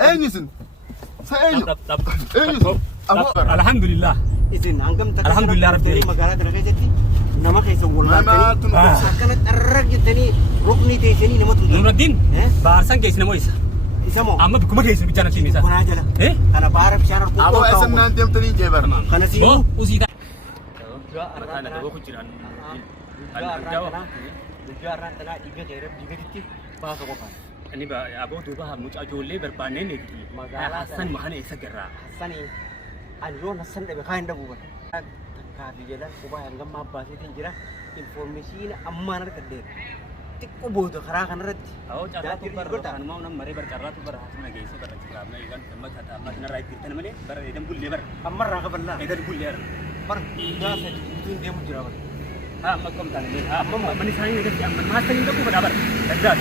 أينسن سأين أينسن الحمد لله إذن عنكم الحمد لله رب العالمين مقالات رغيتي نما كيس والله كانت الرجل تاني ركني تيسني نما نور الدين بارسان كيس نمويس اسمه أما بكم كيس بيجانا تيمي سا كنا جلا إيه أنا بعرف شارع أبو أسن نانتيم تني جبر كنا سيو وزيدا جاران تنا إيجا غيرب إيجا تي باس أقوى أني أبو دوبها مش أجولي بربانين نيجي حسن مهاني إسقرا حسني اليوم حسن ده بخاين ده بوبر كافي جلا كوبا هنگام ما باسي تنجرا information أما نرد كدير تكو بود خرا كان رد أو جاتا تبر كان ما ونم مري برجرا تبر حسنا جيسي بر تكرامنا يكان كم كذا ما تنا رايت كرتنا مني بر إدم بول ليبر أمر راك بالله إدم بول ليبر بر جاس تجين dia mujra ber ما كم تاني ما مني ساني إدم ما ساني إدم كم برابر كذا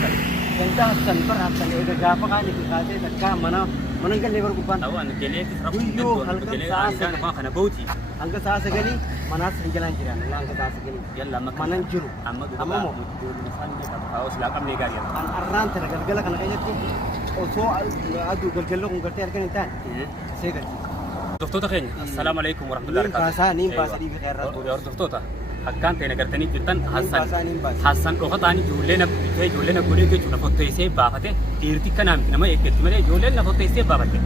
Kenta Hasan per Hasan itu siapa kan itu kate takkan mana kan lebar kupan. أو أنا جليت Uyo halkan saasa أنا ما خنا بوتي angka saasa gani mana senjalan jiran angka saasa gani يلا ما mana juru أما mo أو سلاك أم نيجاريا an arran tergal kan kayaknya tuh oso adu galgalo kung garte kan intan segan دكتور خير السلام عليكم ورحمة الله وبركاته nim bahasa di khairat دكتور أكان تينا قرتني جدا nim حسن روحتاني جولنا جولنا كولي كي جونا فوتيسي بافته تيرتي كنام نما يكتمل جولنا فوتيسي بافته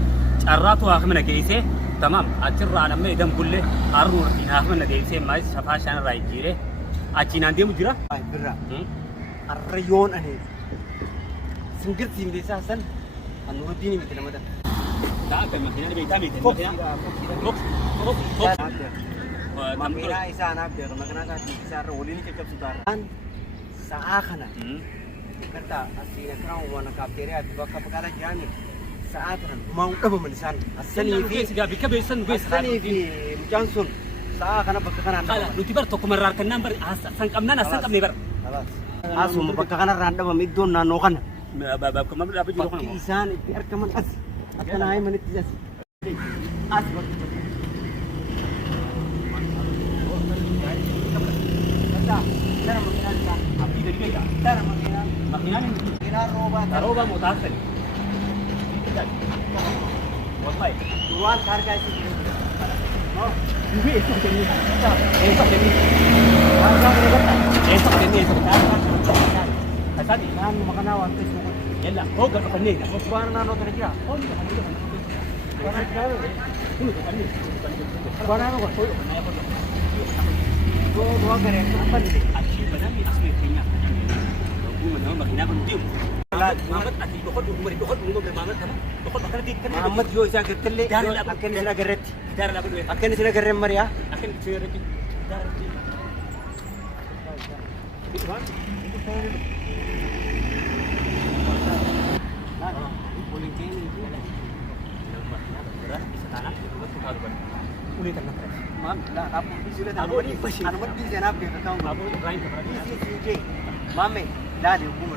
أراتو آخمنا جيسي تمام أتشر أنا ما يدم كله أرور فينا آخمنا جيسي ما شفاشان راي جيره أتشينا دي مجرا ay birra arrayon ane singkir sim desa Hasan anuruddin ini betul betul لا كم مكينا بيتا بيتا Mamira isa anak dia kemana saat bisa rolin ini cecep sutaran saakana kata aslinya kerang wana kapteri ati baka pakala jani saatan mau apa menisan asli asli fi Johnson saakana baka kana لا نتبر تكو مرار كنا بر أحسن كم ناس أحسن كم نبر asu baka kana randa mamidon na nokan باب كم نبر أبي جلوكنا baki isan biar kaman as atana ay manit jas as أبي دقيقة مكينا روبا متأثر والله Ruan harga itu. Oh, esok jadi harga Asadi kan makan awan tu semua. يلا فوق الفني Bukan nano kerja. فوق الفني Bukan kerja. فوق Bukan nano kok. Dua kerja apa ni? أكيد بدني أسمع فينا هو من هون مكينا بنديم لا محمد أكيد بخد عمر بخد عمر محمد كمان بخد بخد ديك كمان Muhammad yo saya kerja akan sila geret. دار لا بدو Akan sila geret Maria. أكيد شيء ركي دار itu kan itu saya Politik ini bisa tanam itu betul harus kan udah tanam terus Mam, lah kamu sudah tahu ni. Anu mesti jangan update kau. Abu Ibrahim kepada Mame, dah di hukum.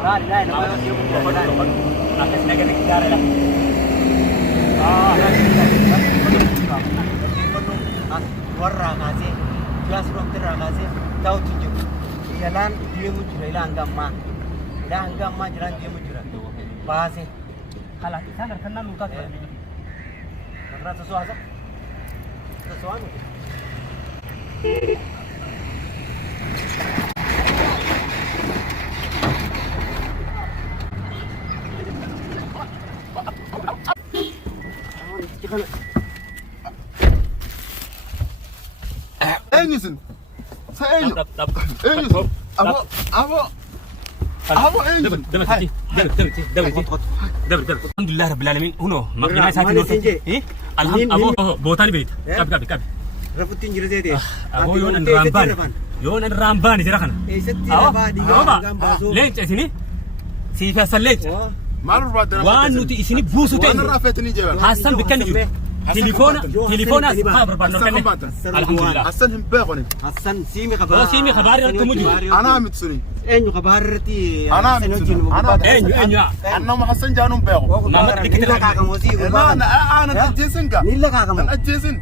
Dah, nama dia hukum. akan senaga kita lah warra ngase ya suram terangase tahu tujuh jalan dia mujura ilang gamma jalan dia mujura bahasa kalau kita nak kenal muka kita karena sesuatu أينسن سأين طب أينسن أبو أينسن دبر الحمد لله رب العالمين هنا مكينا ساتي نور إيه الحمد أبو بوتان بيت كاب raputin jira deh أبو يون الرامبان جراخنا ليش أسيني سيف أصل ليش ما نربط وان نوتي إسيني بوسو تاني أنا رافعتني جبر حسن بكني جو تليفون خبر بانو كني الحمد لله حسن هم باغني Hasan simi kabar سيمي خباري رتم جو أنا متسوني enyu kabar ti أنا متسوني أنيو أنا ما حسن جانم باغو ما مت ديك nila kakamosi أنا أجيسن كا nila kakamo أنا أجيسن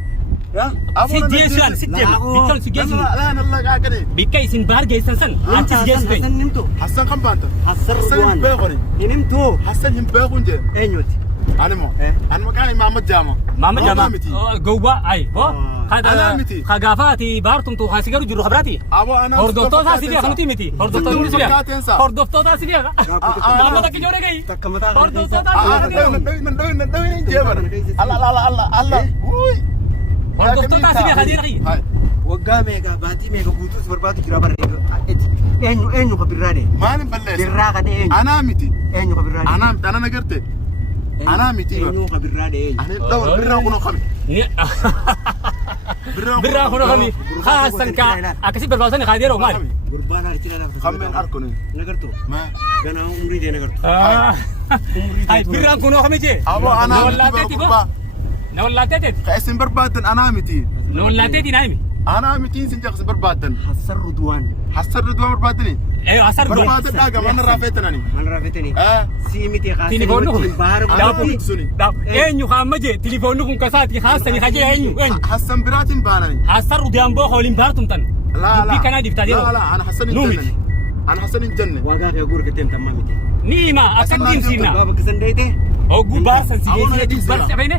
سجيسان سجيم بيكل سجيسان لا لا قاعد بيكاي سين بار جيسان سن أنت سجيس بين حسن نمتو حسن كم بانتا حسن حسن رضوان بيغني نمتو حسن هم بيغني اينوتي أنا مو إيه؟ أنا مكاني محمد جامع ماما جماعة جوا أي هو هذا علامتي. خجافاتي بارتم تو خاسيجرو جرو خبراتي أبو أنا هردوفتو تاسيبيا خمتي متي هردوفتو تاسيبيا هردوفتو تاسيبيا ماما تكي جوره gay هردوفتو تاسيبيا ندوين جبر الله هردوفتو تاسيبيا خدير غي وقا ميغا باتي ميغا بوتوس برباتو جرا بر اينو خبراني ما نبلش برا قد اينو أنا متي اينو خبراني أنا نقرت أنا متي اينو خبراني أنا دور برا كنا خم برا خنا خمي خاصن كا أكسي برباسن خدير ومال قربان ارتيلا خم من أركوني نغرتو ما غنا عمري دي نغرتو هاي برا خنا خمي جي أبو أنا ولا تيتي ولا تيتي كاسم بربادن أنا متي ولا تيتي نايمي أنا متين سنجاكس بربادن حسن رضوان حسر ردوا بربادني ايوه اثر بربادن داقة أنا رافيتناني من رافتني سيمتي خاصة تليفونكم بار دابو داب انيو خامجي تليفونكم كساتي خاصني خاجي انيو حسن براتين باناني اثر وديان بو خولين بارتم تن لا دي كان دي بتاديرو لا أنا حسن نومي. الجنة أنا حسن الجنة واغا يقول كتم تمامتي نيما اكدين سينا بابا كسنديتي اوغو بارسن أول سيجي دي بارس سينا. بينه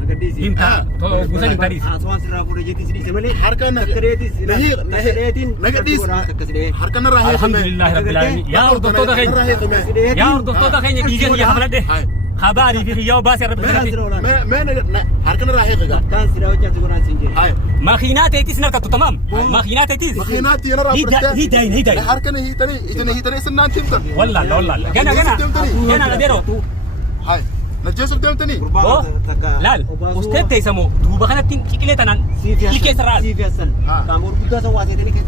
انت تو غوسن تاريس اسوان سرافو رجيتي سيدي سملي حركة حركة راهي الحمد لله رب العالمين يا رب دكتور دخين يا رب دكتور دخين يجي يا حمد خباري في يا باس يا رب حركة راهي كان سيدا وجه تقولان سنجي هاي ماخينات ايتيس نركب تمام ماخينات ايتيس مخيناتي أنا هي داين حركة هي تاني سنان تيمتن والله لا جنا نديرو هاي نجسر تيمتني لا استاذ تيسمو دوبا كانت تيكليتان ليكي سرال سيفي أسل كامور بدا سواسي تاني كتير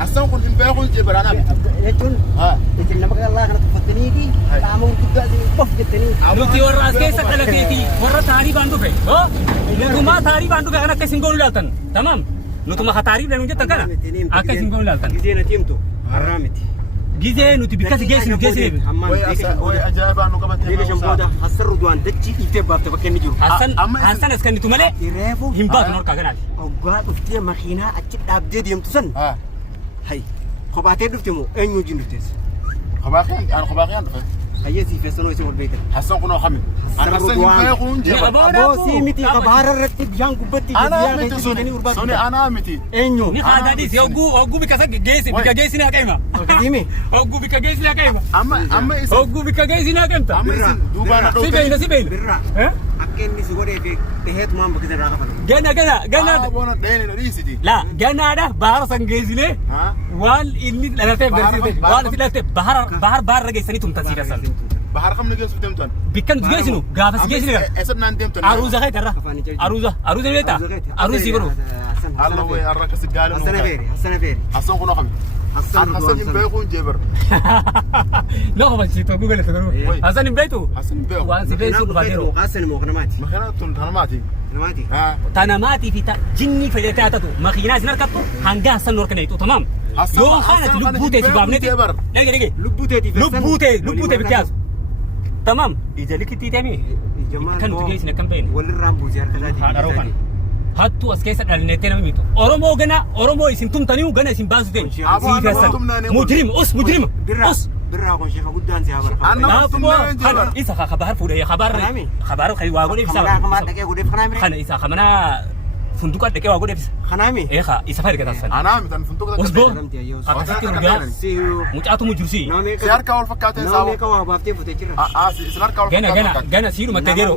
حسن كنت مبيعون جبر أنا يجون ها يجون لما الله كانت تفتني دي كامور بدا بف جتني nuti warra as keessa dhalateeti warra taarii baan dhufe nutuma taarii baan dhufe kan akka isin goonu ilaaltan tamam nutuma ka taarii dhanuu jettan kana akka isin goonu ilaaltan gisee na tiimtu harraamiti gizee nuti bikkas geessinu geessine وي أجايب أنو قبتي ديك شمبودا حسن رضوان دجي إيتي بابته بكني جرو Hassan as kannitu malee يرافو hin baatu norkaa kanaati أوقات أفتي ماكينة أكيد أبدي ديم تسن ها هاي خباتي دفتمو أين يجي نفتس خباقين أنا خباقين هيا سيفي سنو يسمو البيت حسن كنا خمي أنا حسن يبيعون جبر أبو سيمتي كبار الرتب جان قبتي أنا متي سوني أنا متي أينو ni haadadis oguu bika bika geessine haqeema أكاديمي oguu bika geessine haqeema أما إسم oguu bika geessine haqeemta أما إسم دوبانا si beeyna si beeyna برا أكني سيقولي في تهيت مام بكذا راقبنا gana أبونا ديني نريسيتي la ganaadha bahara san geessine ها waan inni dhalatee barsiise waan itti dhalatee bahar geessanii tumtansiidha san بحر خم نجيب سبتمتون bikkan tu geessinu gaafa si geessine أسد نانتمتون aruuza kee tarra aruuza ni beektaa aruuzi godhu الله وي الركس قالوا حسن فيري حسن كنا خمي حسن يبيعون جبر no ma ci to google to hasan imbetu حسن يبيعون waan si beesu dhufaateeru حسن مغنماتي مخيناتهم تنماتي نماتي ها tanamaati fi jinni fedhetee hatatu makiinaa isin harkattu hanga hasan norkaneetu tamam yoo kanati lubbuutee si baafneti dhege lubbuutee bikkaasu tamam ija likkittiitemi kan nuti geessine kan beekne walli raambuusi harka haadharoo kana hattuu as keessa dhalnettee nama miitu oromoo isin tumtaniu gana isin baasu ta'e siifi hasan mujrima birraa kun sheeka guddaan si habar isa kabaar fuudhee kabaar waa godheef isa kana isa kamana funduqa dhaqee waa godheef isa kanaami eeqa isa fayyada taasisan أنا متن فندق osbo akkasitti urgaa mucaatu mujursi سيار كاول فكاتين naamee ساو ka waa baaftee fute jirra سيار كاول gana siidhuma tadeero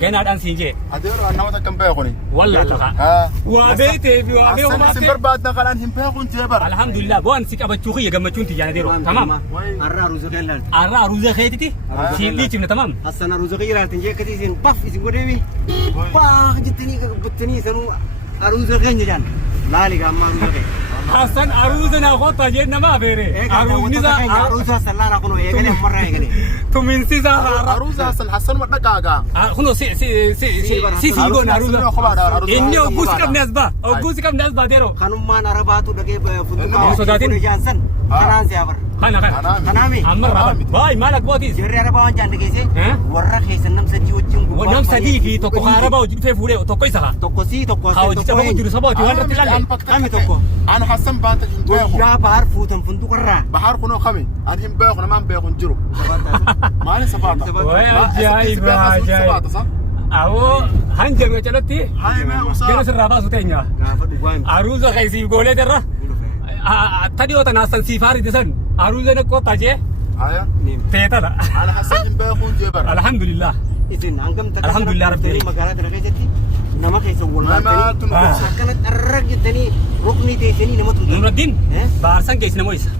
ganaadhaan siin jee أديرو أنا ما تكمل بيعوني walla laqa ها waa beetee fi waa beeku أحسن سنبر بعد نقلان هم بيعون جبر alhamdulillah bu'aan si qabachuu kiyya gammachuun tiyyaana deero tamam har'a aruuza keellal arraa aruuza keetiti siin dhiichifne tamam hassan aruuza keellaaltin jekkati isin baf isin godheemi baa jettanii buttanii sanuu aruuza keenya jaan laali gaammaa aruuza keenya Hassan aruuza na kota jee nama afeere aruuznisa aruuza sallaana kuno eegale ammarra eegale tuminsisa أروزا حسن ما دقاقا kuno si goon aruuza inni ogguusi qabne asbaa deero kanummaan arabaatu dhaqee fundukaa Osoo sodaatin. jaansan kanaan si habar kana kanaami amma raba baay maal akbootis jarri arabaa waan jaan dhageesse Eh? warra keessan nam sadii wajjin Nam sadii fi tokko kaaraba hojii dhufee fuudhee tokko isa haa. Tokko sii tokko Haa hojii qabu jiru sabaati waan irratti ilaalle. Kami tokko. أنا حسن بانت هنبيخو Guyyaa bahar fuutan funduqarraa. بحر كنو خمي أنا هنبيخو أنا ما هنبيخو نجرو ما أنا سفاطة Way ajaa'iba ajaa'iba. سفاطة صح؟ Awoo hanjame jalatti هاي ما jala وصار sirraa baasu teenya. Gaafa dhugaa hin Aruuza keessii goolee jirra. Tadhiyoo tanaa san siifaari disan aruuza na qotta jee هاي teetala. أنا حسن هنبيخو جبر Alhamdulillah. isin hangam takka Alhamdulillah rabbi. magaalaa kana keessatti nama keessa wal ما maaltanii تنقص akkana xarrag jettanii ruknii teessanii nama tuutan. Nuraddiin Eh? baarsan geessina moo isa?